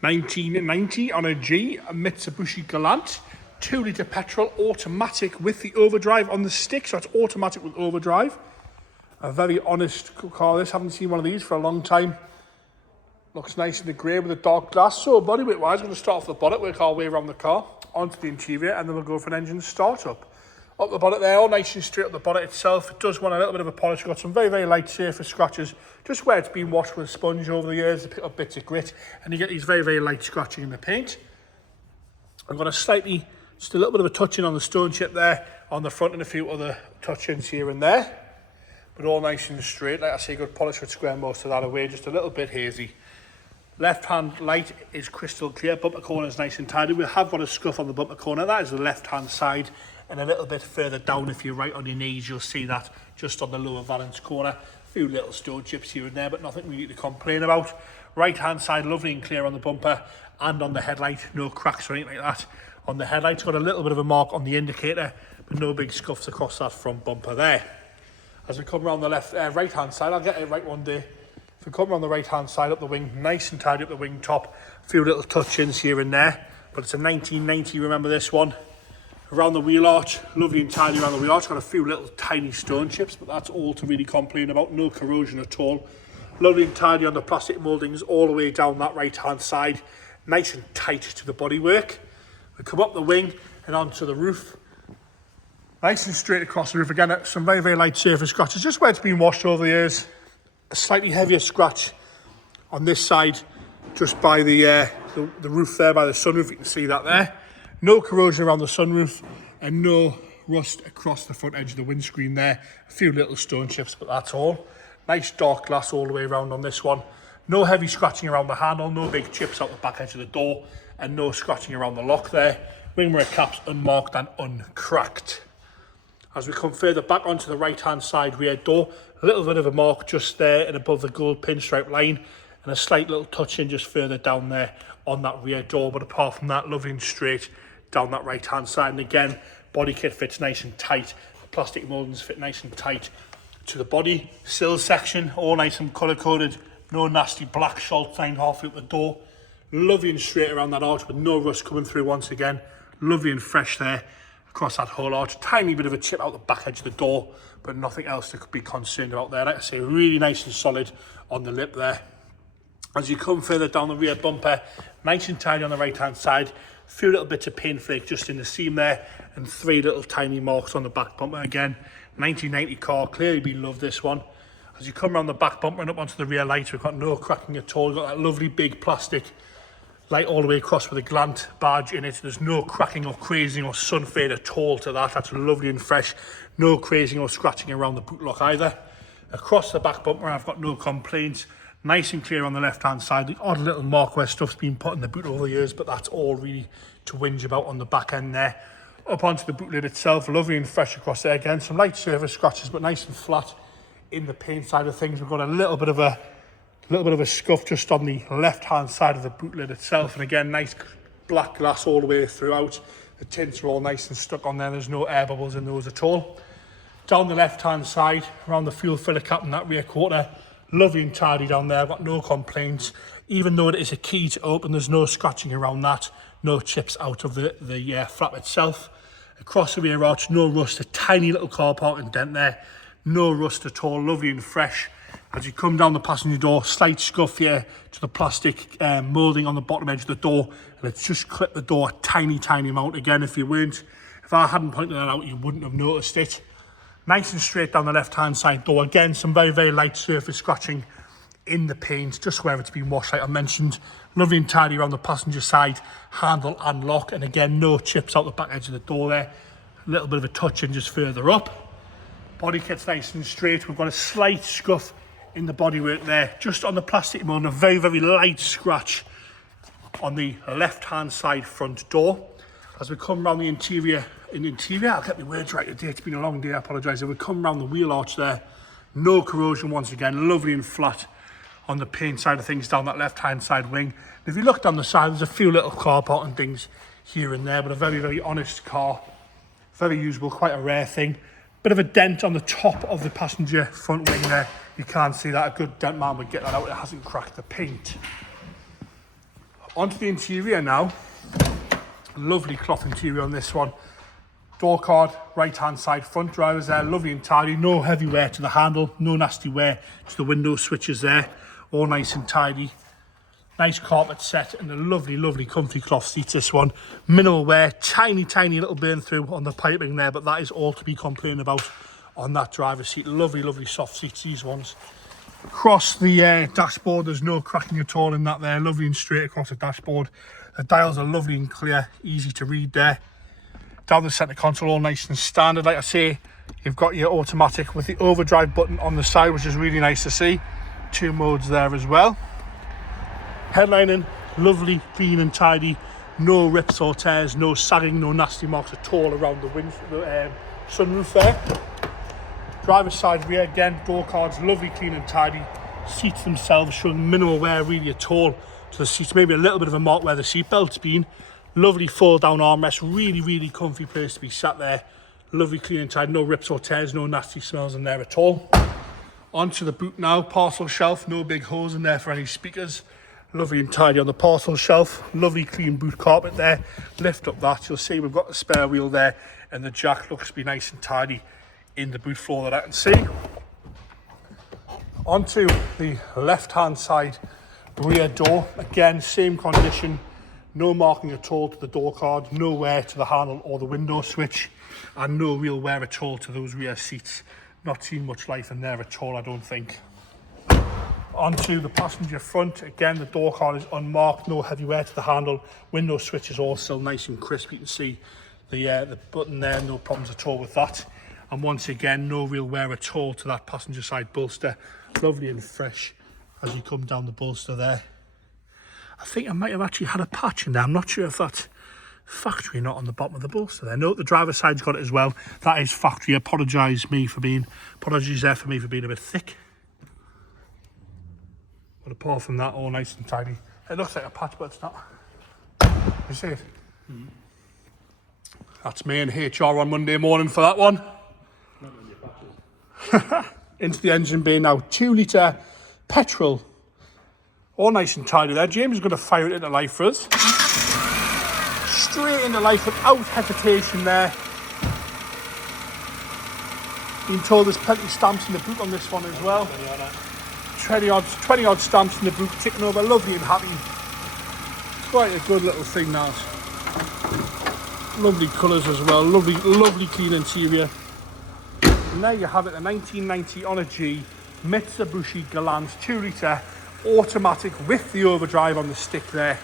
1990 on a G, a Mitsubishi Galant, 2-litre petrol, automatic with the overdrive on the stick, so it's automatic with overdrive. A very honest car this, haven't seen one of these for a long time. Looks nice in the grey with the dark glass. So bodyweight wise, I'm going to start off the bonnet, work our way around the car, onto the interior, and then we'll go for an engine start up. Up the bonnet there, all nice and straight up the bonnet itself. It does want a little bit of a polish. Got some very, very light surface scratches, just where it's been washed with a sponge over the years to pick up bits of grit, and you get these very, very light scratching in the paint. I've got just a little bit of a touch-in on the stone chip there on the front and a few other touch-ins here and there. But all nice and straight. Like I say, good polish would square most of that away, just a little bit hazy. Left-hand light is crystal clear. Bumper corner is nice and tidy. We have got a scuff on the bumper corner. That is the left-hand side. And a little bit further down, if you're right on your knees, you'll see that just on the lower valance corner. A few little stone chips here and there, but nothing really to complain about. Right-hand side, lovely and clear on the bumper and on the headlight. No cracks or anything like that. On the headlight's got a little bit of a mark on the indicator, but no big scuffs across that front bumper there. As we come around the right-hand side, I'll get it right one day. If we come around the right-hand side up the wing, nice and tidy up the wing top. A few little touch-ins here and there, but it's a 1990, remember this one. Around the wheel arch, lovely and tidy around the wheel arch. Got a few little tiny stone chips, but that's all to really complain about. No corrosion at all. Lovely and tidy on the plastic mouldings all the way down that right-hand side. Nice and tight to the bodywork. We come up the wing and onto the roof. Nice and straight across the roof. Again, some very, very light surface scratches, just where it's been washed over the years. A slightly heavier scratch on this side, just by the roof there, by the sunroof. You can see that there. No corrosion around the sunroof and no rust across the front edge of the windscreen there. A few little stone chips, but that's all. Nice dark glass all the way around on this one. No heavy scratching around the handle, no big chips out the back edge of the door, and no scratching around the lock there. Wing mirror caps unmarked and uncracked. As we come further back onto the right-hand side rear door, a little bit of a mark just there and above the gold pinstripe line, and a slight little touch in just further down there on that rear door. But apart from that, lovely and straight down that right-hand side. And again, body kit fits nice and tight. The plastic mouldings fit nice and tight to the body. Sill section, all nice and colour-coded. No nasty black Schultz sign halfway up the door. Lovely and straight around that arch with no rust coming through once again. Lovely and fresh there across that whole arch. Tiny bit of a chip out the back edge of the door, but nothing else to be concerned about there. Like I say, really nice and solid on the lip there. As you come further down the rear bumper, nice and tidy on the right-hand side. A few little bits of paint flake just in the seam there, and 3 little tiny marks on the back bumper. Again, 1990 car, clearly been loved this one. As you come around the back bumper and up onto the rear lights, we've got no cracking at all. We've got that lovely big plastic light all the way across with a Galant badge in it. There's no cracking or crazing or sun fade at all to that. That's lovely and fresh. No crazing or scratching around the boot lock either. Across the back bumper, I've got no complaints. Nice and clear on the left-hand side. The odd little mark where stuff's been put in the boot over the years, but that's all really to whinge about on the back end there. Up onto the boot lid itself, lovely and fresh across there again. Some light surface scratches, but nice and flat in the paint side of things. We've got a little bit of a scuff just on the left-hand side of the boot lid itself. And again, nice black glass all the way throughout. The tints are all nice and stuck on there. There's no air bubbles in those at all. Down the left-hand side, around the fuel filler cap in that rear quarter, lovely and tidy down there. I've got no complaints. Even though it is a key to open, there's no scratching around that. No chips out of the flap itself. Across the rear arch, no rust. A tiny little car parking dent there. No rust at all. Lovely and fresh. As you come down the passenger door, slight scuff here to the plastic moulding on the bottom edge of the door. And it's just clipped the door a tiny, tiny amount. Again, if I hadn't pointed that out, you wouldn't have noticed it. Nice and straight down the left-hand side door. Again, some very, very light surface scratching in the paint, just where it's been washed, like I mentioned. Lovely and tidy around the passenger side, handle and lock. And again, no chips out the back edge of the door there. A little bit of a touch in just further up. Body kit's nice and straight. We've got a slight scuff in the bodywork there, just on the plastic mold, a very, very light scratch on the left-hand side front door. As we come around the interior, I'll get my words right today, it's been a long day, I apologise. If we come around the wheel arch there, no corrosion once again, lovely and flat on the paint side of things down that left-hand side wing. And if you look down the side, there's a few little car part and things here and there, but a very, very honest car. Very usable, quite a rare thing. Bit of a dent on the top of the passenger front wing there. You can't see that. A good dent man would get that out. It hasn't cracked the paint. Onto the interior now. Lovely cloth interior on this one. Door card, right hand side, front drivers there, lovely and tidy, no heavy wear to the handle, no nasty wear to the window switches there, all nice and tidy. Nice carpet set and a lovely comfy cloth seats this one. Minimal wear, tiny little burn through on the piping there, but that is all to be complained about on that driver's seat. Lovely soft seats, these ones. Across the dashboard, there's no cracking at all in that there, lovely and straight across the dashboard. The dials are lovely and clear, easy to read there. Down the centre console, all nice and standard. Like I say, you've got your automatic with the overdrive button on the side, which is really nice to see. 2 modes there as well. Headlining, lovely, clean and tidy. No rips or tears, no sagging, no nasty marks at all around the sunroof there. Driver's side rear, again, door cards, lovely, clean and tidy. Seats themselves showing minimal wear really at all to the seats. Maybe a little bit of a mark where the seatbelt's been. Lovely fold down armrest, really comfy place to be sat there. Lovely, clean and tidy, no rips or tears, no nasty smells in there at all. Onto the boot now, parcel shelf, no big holes in there for any speakers. Lovely and tidy on the parcel shelf, lovely clean boot carpet there. Lift up that, you'll see we've got the spare wheel there and the jack looks to be nice and tidy in the boot floor that I can see. Onto the left hand side rear door, again same condition. No marking at all to the door card, no wear to the handle or the window switch, and no real wear at all to those rear seats. Not seen much life in there at all, I don't think. Onto the passenger front, again the door card is unmarked, no heavy wear to the handle, window switch is all still nice and crisp. You can see the button there, no problems at all with that. And once again, no real wear at all to that passenger side bolster. Lovely and fresh as you come down the bolster there. I think I might have actually had a patch in there. I'm not sure if that's factory, not on the bottom of the bolster there. No, the driver's side's got it as well. That is factory. Apologies there for me for being a bit thick. But apart from that, all nice and tidy. It looks like a patch, but it's not. You see it? Mm-hmm. That's me and HR on Monday morning for that one. Not going to be patches. Into the engine bay now. 2 litre petrol. All nice and tidy there. James is going to fire it into life for us. Straight into life without hesitation there. Been told there's plenty of stamps in the boot on this one as well. 20 odd stamps in the boot, ticking over, lovely and happy. Quite a good little thing that. Lovely colours as well, lovely clean interior. And there you have it, a 1990 on a G Mitsubishi Galant 2 litre automatic with the overdrive on the stick there.